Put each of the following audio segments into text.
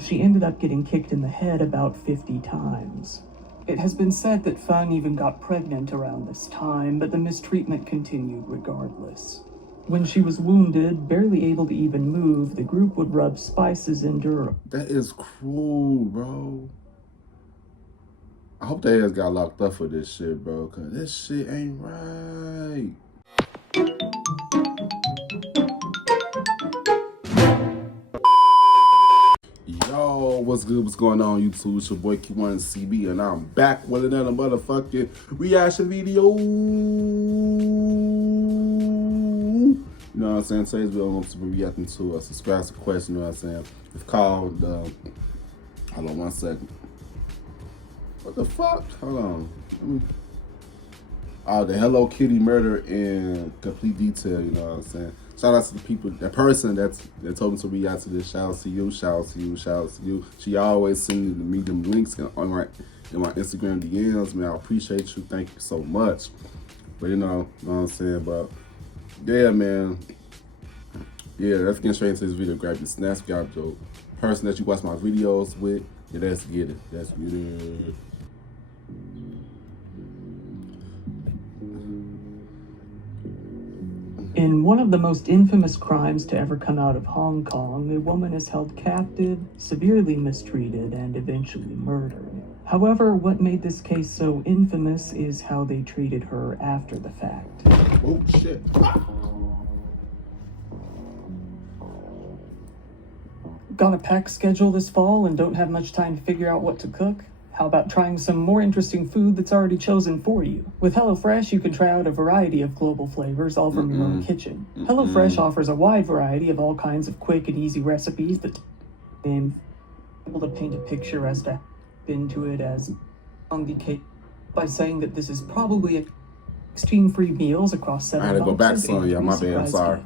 She ended up getting kicked in the head about 50 times. It has been said that Fan even got pregnant around this time, but the mistreatment continued regardless. When she was wounded, barely able to even move, the group would rub spices into her. That is cruel, bro. I hope they ass got locked up for this shit, bro, cause this shit ain't right. Yo, what's good? What's going on, YouTube? It's your boy Kewonis CB, and I'm back with another motherfucking reaction video. You know what I'm saying? Today's video, I'm going to be reacting to a subscriber question. You know what I'm saying? It's called, hold on one second. What the fuck? Hold on. The Hello Kitty murder in complete detail. You know what I'm saying? Shout out to the people, that person that told me to react to this. Shout out to you, shout out to you, shout out to you. She always sending me them links in my Instagram DMs. Man, I appreciate you. Thank you so much. But you know what I'm saying? But yeah, man. Yeah, let's get straight into this video. Grab your snaps, grab your person that you watch my videos with. Yeah, let's get it. Let's get it. In one of the most infamous crimes to ever come out of Hong Kong, a woman is held captive, severely mistreated, and eventually murdered. However, what made this case so infamous is how they treated her after the fact. Oh, shit. Got a packed schedule this fall and don't have much time to figure out what to cook? How about trying some more interesting food that's already chosen for you? With HelloFresh, you can try out a variety of global flavors, all from your own kitchen. HelloFresh offers a wide variety of all kinds of quick and easy recipes that I'm able to paint a picture as to into it as on the cake by saying that this is probably 16 free meals across 7 I had to go back boxes some, yeah, my bad, I'm sorry.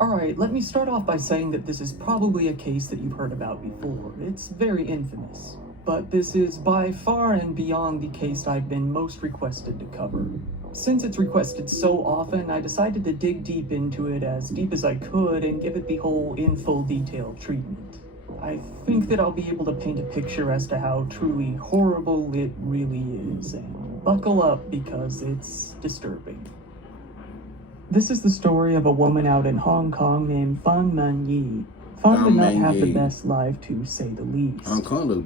Alright, let me start off by saying that this is probably a case that you've heard about before. It's very infamous. But this is by far and beyond the case I've been most requested to cover. Since it's requested so often, I decided to dig deep into it as deep as I could and give it the whole in full detail treatment. I think that I'll be able to paint a picture as to how truly horrible it really is, and buckle up because it's disturbing. This is the story of a woman out in Hong Kong named Fan Man-yi. Fan did not have the best life, to say the least.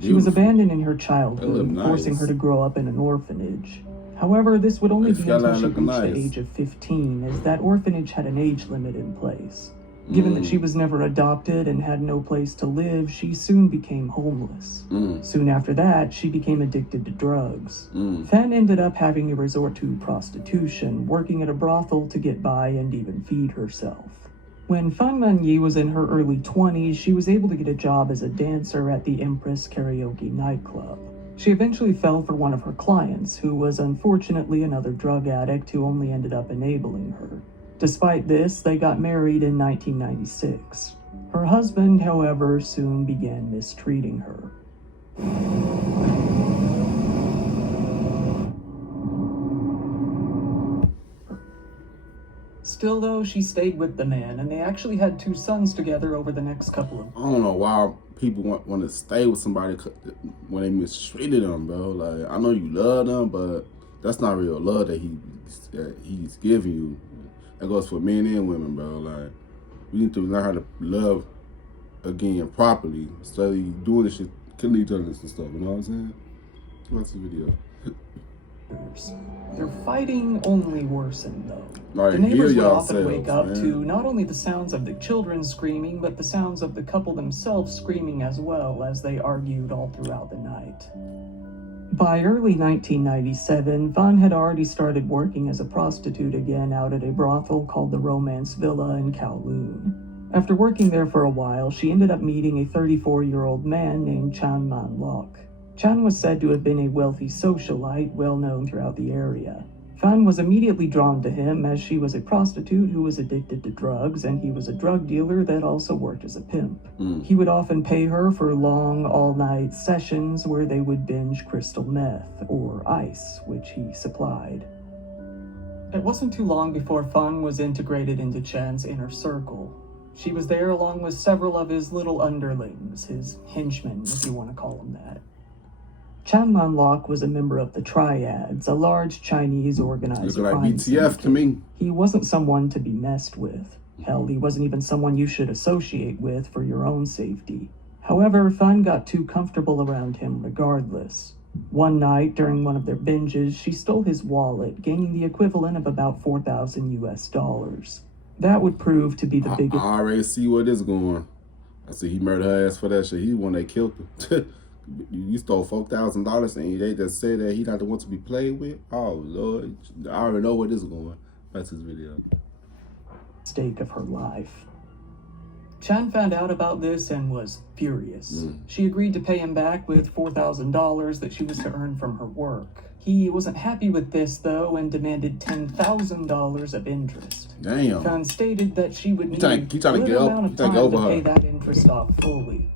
She was abandoned in her childhood, forcing her to grow up in an orphanage. However, this would only be until she reached the age of 15, as that orphanage had an age limit in place. Given that she was never adopted and had no place to live, she soon became homeless. Soon after that, she became addicted to drugs. Fan ended up having to resort to prostitution, working at a brothel to get by and even feed herself. When Fan Man-yi was in her early 20s, she was able to get a job as a dancer at the Empress Karaoke nightclub. She eventually fell for one of her clients, who was unfortunately another drug addict who only ended up enabling her. Despite this, they got married in 1996. Her husband, however, soon began mistreating her. Still, though, she stayed with the man, and they actually had 2 sons together over the next couple of... I don't know why people want to stay with somebody when they mistreated them, bro. Like, I know you love them, but that's not real love that he's giving you. That goes for men and women, bro. Like, we need to learn how to love again properly instead of doing this shit, killing each other and stuff. You know what I'm saying? Watch the video. Their fighting only worsened, though. Right, the neighbors would often wake up to not only the sounds of the children screaming, but the sounds of the couple themselves screaming as well, as they argued all throughout the night. By early 1997, Fan had already started working as a prostitute again out at a brothel called the Romance Villa in Kowloon. After working there for a while, she ended up meeting a 34-year-old man named Chan Man-lok. Chan was said to have been a wealthy socialite well known throughout the area. Fan was immediately drawn to him as she was a prostitute who was addicted to drugs, and he was a drug dealer that also worked as a pimp. He would often pay her for long, all-night sessions where they would binge crystal meth, or ice, which he supplied. It wasn't too long before Fan was integrated into Chan's inner circle. She was there along with several of his little underlings, his henchmen, if you want to call them that. Chan Man Lok was a member of the Triads, a large Chinese organized Looking like crime BTF syndicate. to me. He wasn't someone to be messed with. Hell, he wasn't even someone you should associate with for your own safety. However, Fun got too comfortable around him regardless. One night, during one of their binges, she stole his wallet, gaining the equivalent of about $4,000. That would prove to be the biggest... I already see where this is going. I see he murdered her ass for that shit. He the one that killed her. You stole $4,000 and they just said that he not the one to be played with? Oh, Lord. I already know where this is going. That's his video. Mistake of her life. Chan found out about this and was furious. She agreed to pay him back with $4,000 that she was to earn from her work. He wasn't happy with this, though, and demanded $10,000 of interest. Damn. Fan stated that she would need You a trying to good get up? amount of You trying to time get to over pay her? that interest off fully.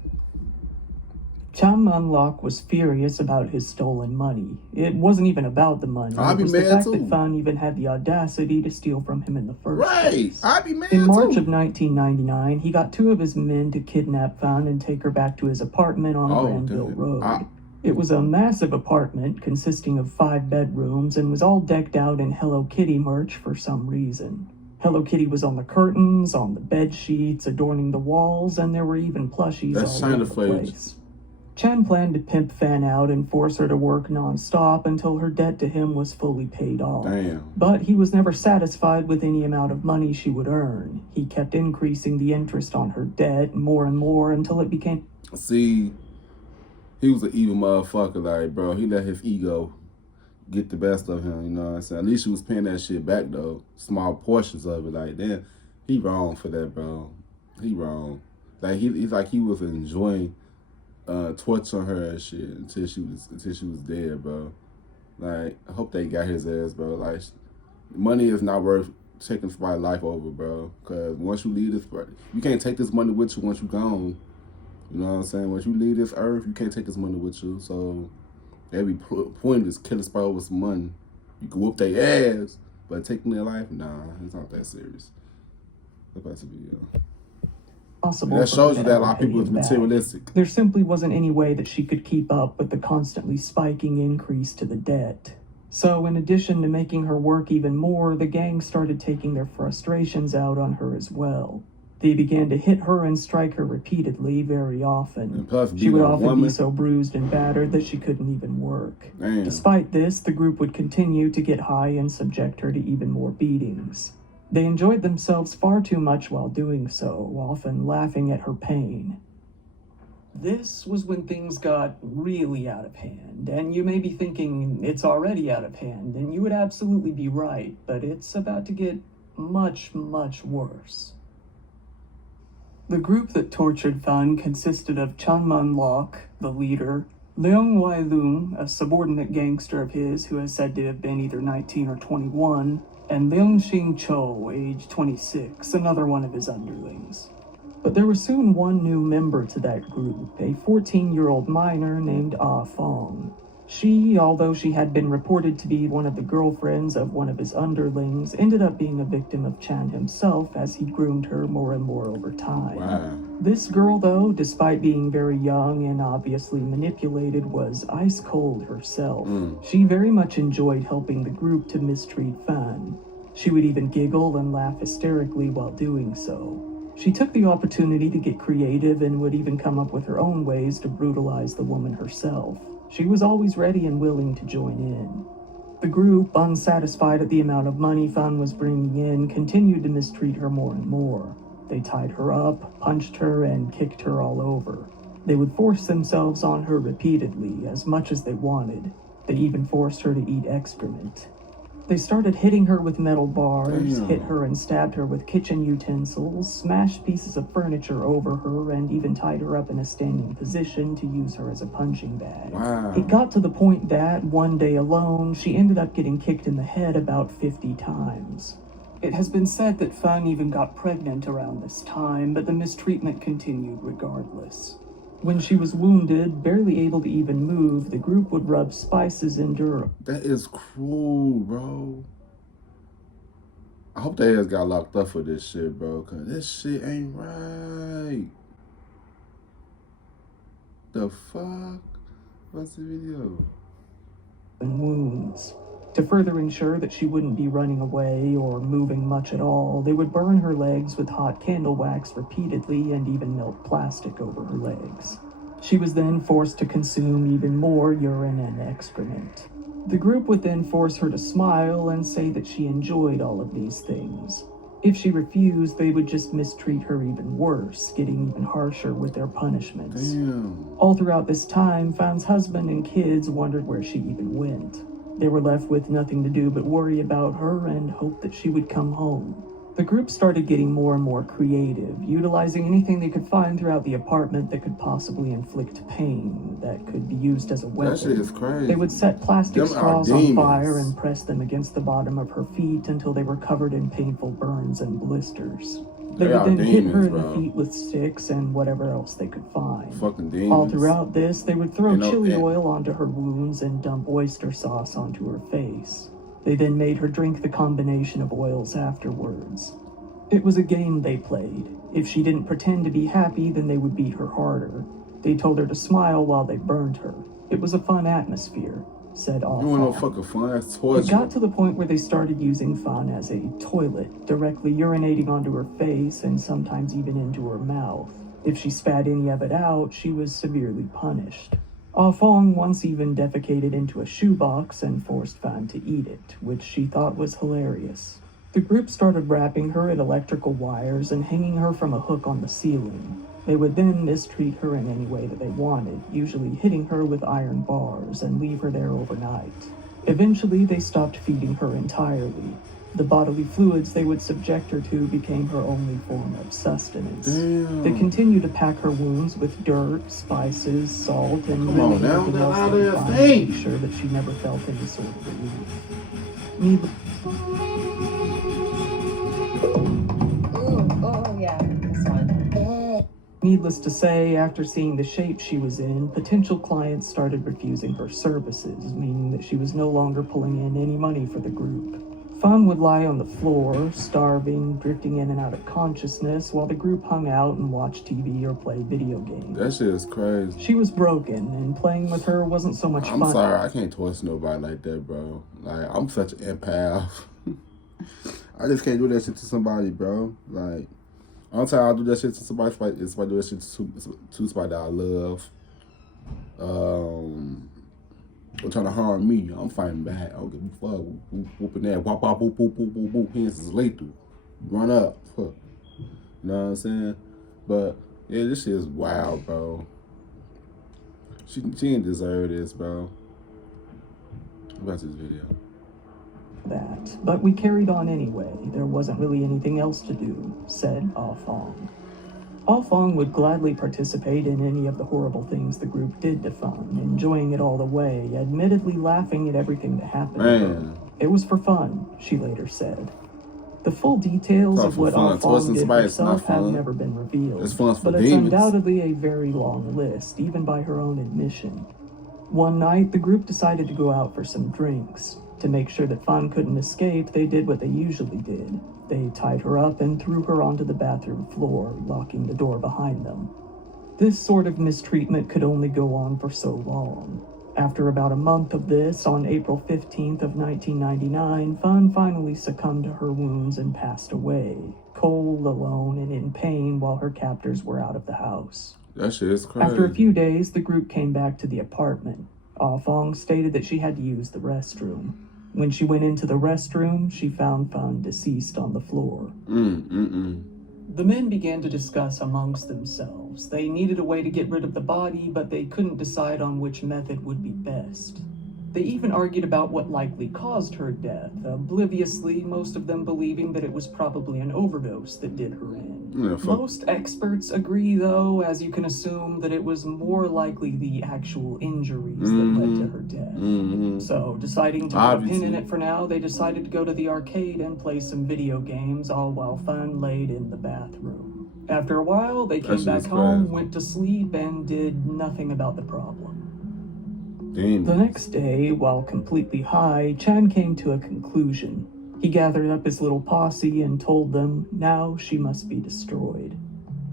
Chan Man Lok was furious about his stolen money. It wasn't even about the money. I'd be It was the mad fact too. that Fan even had the audacity to steal from him in the first Right. place. I'd be mad In March too. of 1999, he got 2 of his men to kidnap Fan and take her back to his apartment on Granville damn. Road. It was a massive apartment consisting of 5 bedrooms and was all decked out in Hello Kitty merch for some reason. Hello Kitty was on the curtains, on the bed sheets, adorning the walls, and there were even plushies That's all over China the footage. place. Chan planned to pimp Fan out and force her to work non-stop until her debt to him was fully paid off. Damn. But he was never satisfied with any amount of money she would earn. He kept increasing the interest on her debt more and more until it became... See, he was an evil motherfucker, like, bro. He let his ego get the best of him, you know what I'm saying? At least he was paying that shit back, though. Small portions of it, like, damn. He wrong for that, bro. He wrong. Like, he's like he was enjoying torturing her and shit until she was dead, bro. Like, I hope they got his ass, bro. Like, money is not worth taking somebody's life over, bro. Because once you leave this, you can't take this money with you once you're gone. You know what I'm saying? Once you leave this earth, you can't take this money with you. So, every point is killing somebody over some money. You can whoop their ass, but taking their life, nah, it's not that serious. That's about to be, possible. that for shows her you to that a ever lot of pay people is him back. materialistic. There simply wasn't any way that she could keep up with the constantly spiking increase to the debt. So, in addition to making her work even more, the gang started taking their frustrations out on her as well. They began to hit her and strike her repeatedly, very often. And plus, She would being a often be woman, so bruised and battered that she couldn't even work. damn. Despite this, the group would continue to get high and subject her to even more beatings. They enjoyed themselves far too much while doing so, often laughing at her pain. This was when things got really out of hand, and you may be thinking it's already out of hand, and you would absolutely be right, but it's about to get much, much worse. The group that tortured Fan consisted of Chan Man Lok, the leader, Leung Wai Lung, a subordinate gangster of his who is said to have been either 19 or 21, and Leung Xing Cho, age 26, another one of his underlings. But there was soon one new member to that group, a 14-year-old minor named Ah Fong. She, although she had been reported to be one of the girlfriends of one of his underlings, ended up being a victim of Chan himself as he groomed her more and more over time. Wow. This girl, though, despite being very young and obviously manipulated, was ice cold herself. She very much enjoyed helping the group to mistreat Fan. She would even giggle and laugh hysterically while doing so. She took the opportunity to get creative and would even come up with her own ways to brutalize the woman herself. She was always ready and willing to join in. The group, unsatisfied at the amount of money Fan was bringing in, continued to mistreat her more and more. They tied her up, punched her, and kicked her all over. They would force themselves on her repeatedly, as much as they wanted. They even forced her to eat excrement. They started hitting her with metal bars, Damn. hit her and stabbed her with kitchen utensils, smashed pieces of furniture over her, and even tied her up in a standing position to use her as a punching bag. Wow. It got to the point that, one day alone, she ended up getting kicked in the head about 50 times. It has been said that Fan even got pregnant around this time, but the mistreatment continued regardless. When she was wounded, barely able to even move, the group would rub spices into her. That is cruel, bro. I hope they ass got locked up for this shit, bro, cause this shit ain't right. The fuck? What's the video? And wounds. To further ensure that she wouldn't be running away or moving much at all, they would burn her legs with hot candle wax repeatedly and even melt plastic over her legs. She was then forced to consume even more urine and excrement. The group would then force her to smile and say that she enjoyed all of these things. If she refused, they would just mistreat her even worse, getting even harsher with their punishments. Damn. All throughout this time, Fan's husband and kids wondered where she even went. They were left with nothing to do but worry about her and hope that she would come home. The group started getting more and more creative, utilizing anything they could find throughout the apartment that could possibly inflict pain, that could be used as a weapon. That shit is crazy. They would set plastic Them straws are on demons. fire and press them against the bottom of her feet until they were covered in painful burns and blisters. They They would are then hit her demons, in the bro. feet with sticks and whatever else they could find. Fucking demons. All throughout this, they would throw You know, chili and- oil onto her wounds and dump oyster sauce onto her face. They then made her drink the combination of oils afterwards. It was a game they played. If she didn't pretend to be happy, then they would beat her harder. They told her to smile while they burned her. It was a fun atmosphere, said You want no Alphon. fucking fun? That's It torture. got to the point where they started using Fan as a toilet, directly urinating onto her face and sometimes even into her mouth. If she spat any of it out, she was severely punished. Alphon once even defecated into a shoebox and forced Fan to eat it, which she thought was hilarious. The group started wrapping her in electrical wires and hanging her from a hook on the ceiling. They would then mistreat her in any way that they wanted, usually hitting her with iron bars, and leave her there overnight. Eventually, they stopped feeding her entirely. The bodily fluids they would subject her to became her only form of sustenance. Damn. They continued to pack her wounds with dirt, spices, salt, and Come on really now, anything get else out they of could there, find to think. be sure that she never felt any sort of relief. Oh yeah, this one. Needless to say, after seeing the shape she was in, potential clients started refusing her services, meaning that she was no longer pulling in any money for the group. Fan would lie on the floor, starving, drifting in and out of consciousness, while the group hung out and watched TV or played video games. That shit is crazy. She was broken, and playing with her wasn't so much I'm fun. sorry, I can't torture nobody like that, bro. Like, I'm such an empath. I just can't do that shit to somebody, bro. Like, only time I do that shit to somebody is if I do that shit to somebody that I love. Or trying to harm me. I'm fighting back. I don't give a fuck. Whooping that. Wop, wop, whoop, whoop, whoop, whoop, whoop. Hands is lethal. Run up. Fuck. You know what I'm saying? But, yeah, this shit is wild, bro. She didn't deserve this, bro. What about this video? That, but we carried on anyway. There wasn't really anything else to do, said Alphon. Alphon would gladly participate in any of the horrible things the group did to Fan, enjoying it all the way, admittedly laughing at everything that happened to her. Man. It was for fun, she later said. The full details It's not of for what fun. Alphon Twisting did somebody, it's not herself have fun. never been revealed, It's fun for but it's demons. undoubtedly a very long list, even by her own admission. One night, the group decided to go out for some drinks. To make sure that Fan couldn't escape, they did what they usually did. They tied her up and threw her onto the bathroom floor, locking the door behind them. This sort of mistreatment could only go on for so long. After about a month of this, on April 15th of 1999, Fan finally succumbed to her wounds and passed away, cold, alone, and in pain while her captors were out of the house. That shit is crazy. After a few days, the group came back to the apartment. Alphon stated that she had to use the restroom. When she went into the restroom, she found Fan deceased on the floor. The men began to discuss amongst themselves. They needed a way to get rid of the body, but they couldn't decide on which method would be best. They even argued about what likely caused her death, obliviously, most of them believing that it was probably an overdose that did her in. Yeah, fuck. Most experts agree, though, as you can assume, that it was more likely the actual injuries that led to her death. So, deciding to put a pin Obviously. in it for now, they decided to go to the arcade and play some video games, all while Fan laid in the bathroom. After a while, they came shit back is home, crazy. went to sleep, and did nothing about the problem. Damn. The next day, while completely high, Chan came to a conclusion. He gathered up his little posse and told them now she must be destroyed.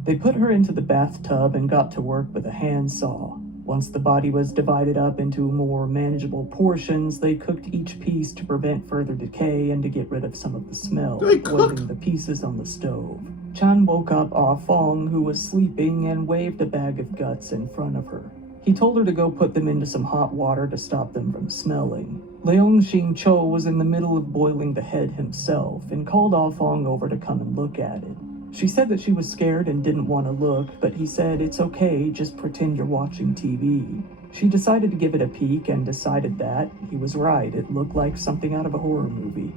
They put her into the bathtub and got to work with a handsaw. Once the body was divided up into more manageable portions, they cooked each piece to prevent further decay and to get rid of some of the smell, boiling the pieces on the stove. Chan woke up Ah Fong, who was sleeping, and waved a bag of guts in front of her. He told her to go put them into some hot water to stop them from smelling. Leong Xing Cho was in the middle of boiling the head himself and called Ah Fong over to come and look at it. She said that she was scared and didn't want to look, but he said, "It's okay, just pretend you're watching TV." She decided to give it a peek and decided that he was right. It looked like something out of a horror movie.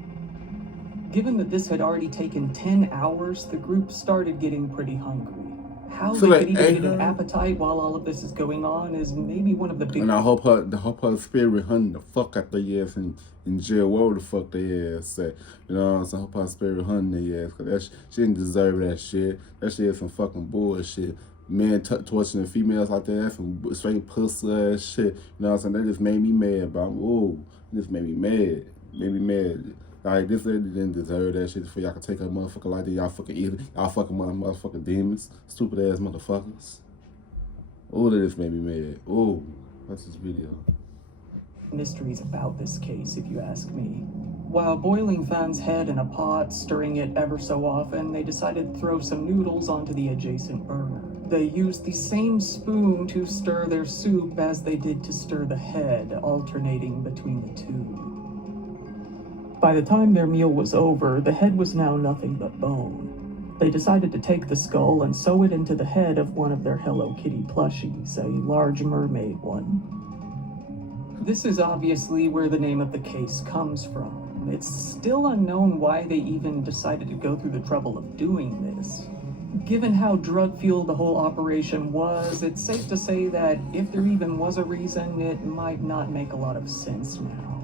Given that this had already taken 10 hours, the group started getting pretty hungry. How So they they could even ate get an her? appetite while all of this is going on is maybe one of the big... And I hope her spirit hunting the fuck out their ass in jail, wherever the fuck they ass at. You know what I'm saying? I hope her spirit hunting their ass, cause she didn't deserve that shit. That shit is some fucking bullshit. Men torturing females like that, that's some straight pussy ass shit. You know what I'm saying? That just made me mad, bro. Ooh, this made me mad. Made me mad. Like, this lady didn't deserve that shit for y'all can take her motherfucker like that. Y'all fucking eat it. Y'all fucking motherfucking demons. Stupid ass motherfuckers. Oh, that just made me mad. Oh, that's this video. mysteries about this case, if you ask me. While boiling Fan's head in a pot, stirring it ever so often, they decided to throw some noodles onto the adjacent burner. They used the same spoon to stir their soup as they did to stir the head, alternating between the two. By the time their meal was over, the head was now nothing but bone. They decided to take the skull and sew it into the head of one of their Hello Kitty plushies, a large mermaid one. This is obviously where the name of the case comes from. It's still unknown why they even decided to go through the trouble of doing this. Given how drug-fueled the whole operation was, it's safe to say that if there even was a reason, it might not make a lot of sense now.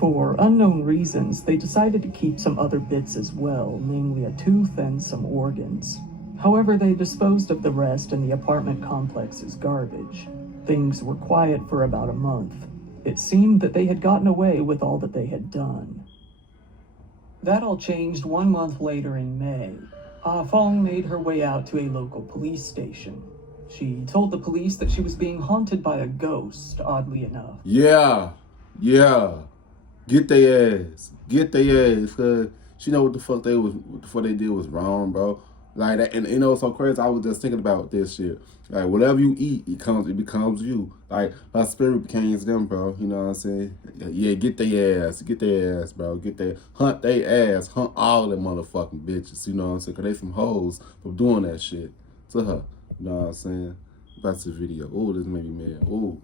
For unknown reasons, they decided to keep some other bits as well, namely a tooth and some organs. However, they disposed of the rest in the apartment complex's garbage. Things were quiet for about a month. It seemed that they had gotten away with all that they had done. That all changed 1 month later in May. Ah Fong made her way out to a local police station. She told the police that she was being haunted by a ghost, oddly enough. Yeah. Get their ass, cause she know what the fuck they did was wrong, bro. Like that, and you know, so crazy. I was just thinking about this shit. Like whatever you eat, it becomes you. Like her spirit became them, bro. You know what I'm saying? Yeah, get their ass, bro. Hunt their ass, hunt all them motherfucking bitches. You know what I'm saying? Cause they some hoes for doing that shit to her. You know what I'm saying? That's the video. Oh, this made me mad. Oh.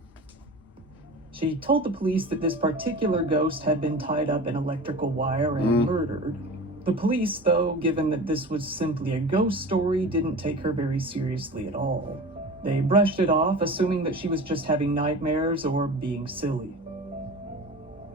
She told the police that this particular ghost had been tied up in electrical wire and murdered. The police, though, given that this was simply a ghost story, didn't take her very seriously at all. They brushed it off, assuming that she was just having nightmares or being silly.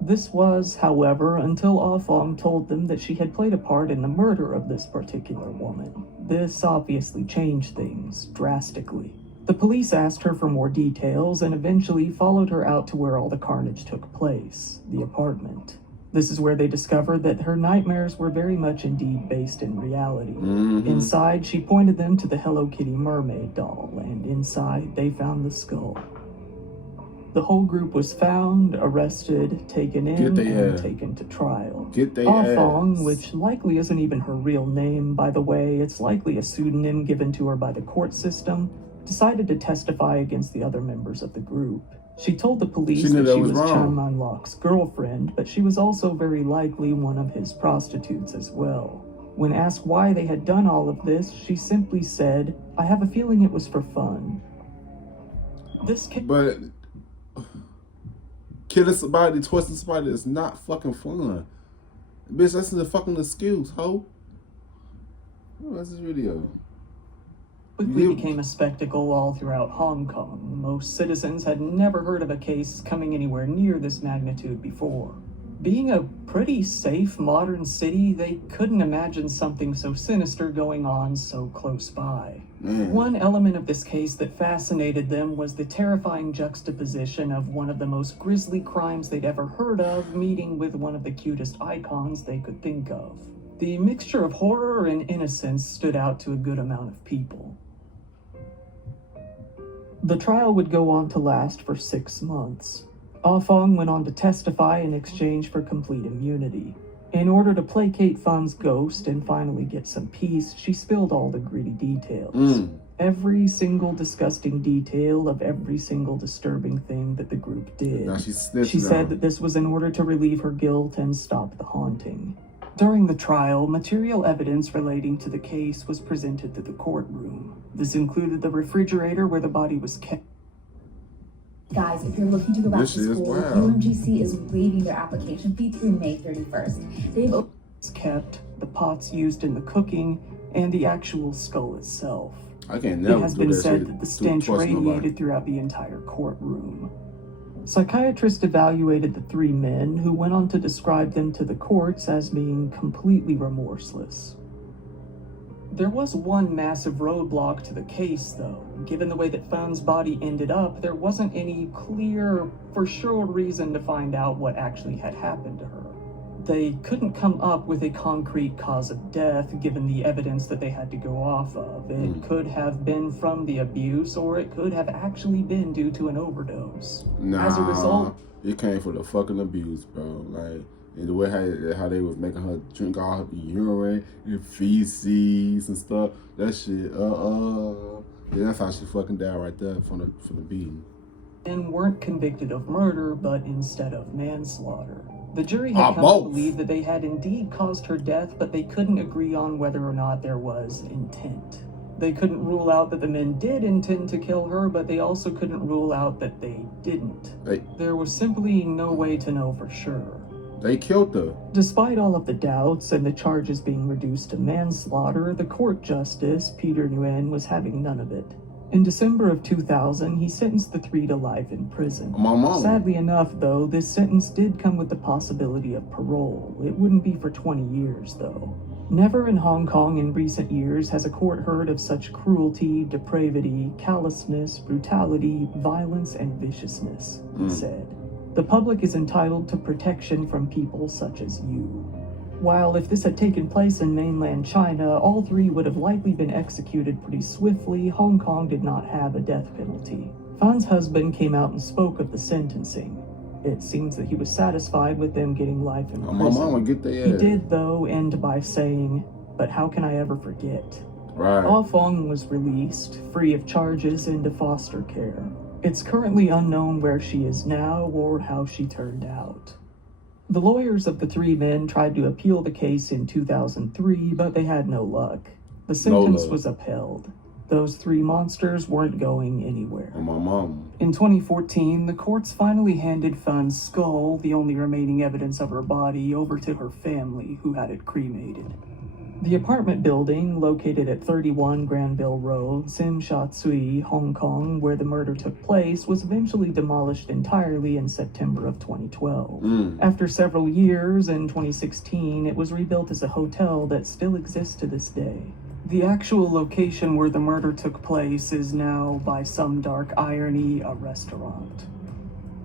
This was, however, until Ah Fong told them that she had played a part in the murder of this particular woman. This obviously changed things drastically. The police asked her for more details and eventually followed her out to where all the carnage took place, the apartment. This is where they discovered that her nightmares were very much indeed based in reality. Inside, she pointed them to the Hello Kitty mermaid doll, and inside they found the skull. The whole group was found, arrested, taken in, and taken to trial. Ah Fong, which likely isn't even her real name, by the way, it's likely a pseudonym given to her by the court system, decided to testify against the other members of the group. She told the police that she was Chan Man Lok's girlfriend, but she was also very likely one of his prostitutes as well. When asked why they had done all of this, she simply said, "I have a feeling it was for fun." But killing somebody, twisting somebody is not fucking fun. Bitch, that's a fucking excuse, ho. What's this video? Quickly became a spectacle all throughout Hong Kong. Most citizens had never heard of a case coming anywhere near this magnitude before. Being a pretty safe modern city, they couldn't imagine something so sinister going on so close by. One element of this case that fascinated them was the terrifying juxtaposition of one of the most grisly crimes they'd ever heard of meeting with one of the cutest icons they could think of. The mixture of horror and innocence stood out to a good amount of people. The trial would go on to last for 6 months. Ah Fong went on to testify in exchange for complete immunity. In order to placate Fun's ghost and finally get some peace, she spilled all the gritty details. Every single disgusting detail of every single disturbing thing that the group did. Now She said that this was in order to relieve her guilt and stop the haunting. During the trial, material evidence relating to the case was presented to the courtroom. This included the refrigerator where the body was kept. Guys, if you're looking to go back to This is school, wild. UMGC is waiving their application fee through May 31st. They've kept, the pots used in the cooking, and the actual skull itself. I can't It never has do been that said shit that the to stench trust nobody. radiated throughout the entire courtroom. Psychiatrists evaluated the 3 men, who went on to describe them to the courts as being completely remorseless. There was one massive roadblock to the case, though. Given the way that Fun's body ended up, there wasn't any clear, for sure reason to find out what actually had happened to her. They couldn't come up with a concrete cause of death given the evidence that they had to go off of. It could have been from the abuse, or it could have actually been due to an overdose. Nah, As a result, it came from the fucking abuse, bro. Like, and the way how they was making her drink all her urine and feces and stuff. That shit, yeah, that's how she fucking died right there from the beating. men weren't convicted of murder, but instead of manslaughter. The jury had come to both. believe that they had indeed caused her death, but they couldn't agree on whether or not there was intent. They couldn't rule out that the men did intend to kill her, but they also couldn't rule out that they didn't. There was simply no way to know for sure. They killed her. Despite all of the doubts and the charges being reduced to manslaughter, the court justice, Peter Nguyen, was having none of it. In December of 2000, he sentenced the 3 to life in prison. My mama. Sadly enough, though, this sentence did come with the possibility of parole. It wouldn't be for 20 years, though. Never in Hong Kong in recent years has a court heard of such cruelty, depravity, callousness, brutality, violence, and viciousness, he said. The public is entitled to protection from people such as you. While if this had taken place in mainland China, all 3 would have likely been executed pretty swiftly, Hong Kong did not have a death penalty. Fan's husband came out and spoke of the sentencing. It seems that he was satisfied with them getting life in prison. My mama get their He ass. did, though, end by saying, "But how can I ever forget?" Right. Ah Fong was released, free of charges, into foster care. It's currently unknown where she is now or how she turned out. The lawyers of the 3 men tried to appeal the case in 2003, but they had no luck. The sentence luck. was upheld. Those 3 monsters weren't going anywhere. My mama. In 2014, the courts finally handed Fun's skull, the only remaining evidence of her body, over to her family, who had it cremated. The apartment building, located at 31 Granville Road, Tsim Sha Tsui, Hong Kong, where the murder took place, was eventually demolished entirely in September of 2012. After several years, in 2016, it was rebuilt as a hotel that still exists to this day. The actual location where the murder took place is now, by some dark irony, a restaurant.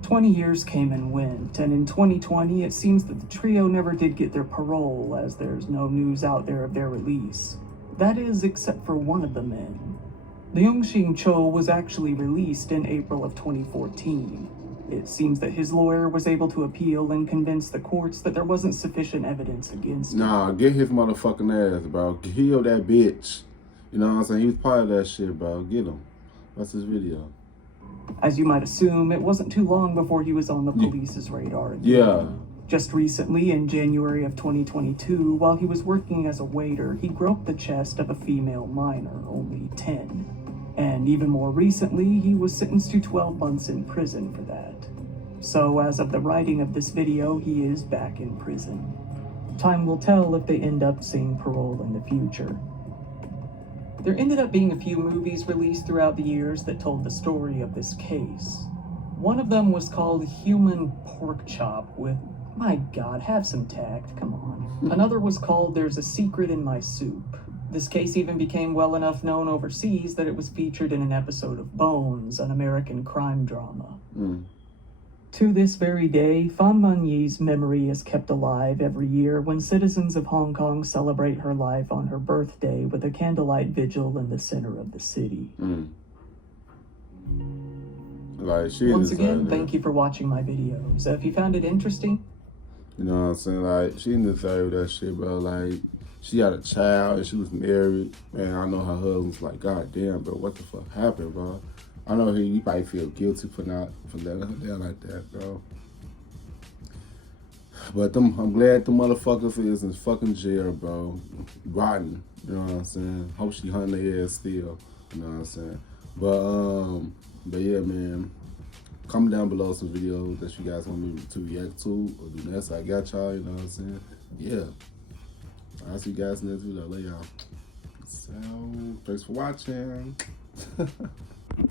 20 years came and went, and in 2020 it seems that the trio never did get their parole, as there's no news out there of their release. That is, except for one of the men. Leung Shing Cho was actually released in April of 2014. It seems that his lawyer was able to appeal and convince the courts that there wasn't sufficient evidence against him. Nah, get his motherfucking ass, bro. Kill that bitch. You know what I'm saying? He was part of that shit, bro. Get him. That's his video. As you might assume, it wasn't too long before he was on the police's radar again. Yeah. Just recently, in January of 2022, while he was working as a waiter, he groped the chest of a female minor, only 10. And even more recently, he was sentenced to 12 months in prison for that. So as of the writing of this video, he is back in prison. Time will tell if they end up seeing parole in the future. There ended up being a few movies released throughout the years that told the story of this case. One of them was called Human Pork Chop, with My God, have some tact, come on. Another was called There's a Secret in My Soup. This case even became well enough known overseas that it was featured in an episode of Bones, an American crime drama. To this very day, Fan Man-yi's memory is kept alive every year when citizens of Hong Kong celebrate her life on her birthday with a candlelight vigil in the center of the city. Like, she Once again, thank you for watching my videos. If you found it interesting, you know what I'm saying? Like, she didn't deserve that shit, bro. Like, she had a child and she was married. Man, I know her husband's like, God damn, bro, what the fuck happened, bro? I know he probably feel guilty for letting her down like that, bro. But I'm glad the motherfuckers is in fucking jail, bro. Rotten, you know what I'm saying? Hope she hunt their ass still, you know what I'm saying? But yeah, man. Comment down below some videos that you guys want me to react to or do next. I got y'all, you know what I'm saying? Yeah. I'll see you guys in the next video. Love y'all. So, thanks for watching.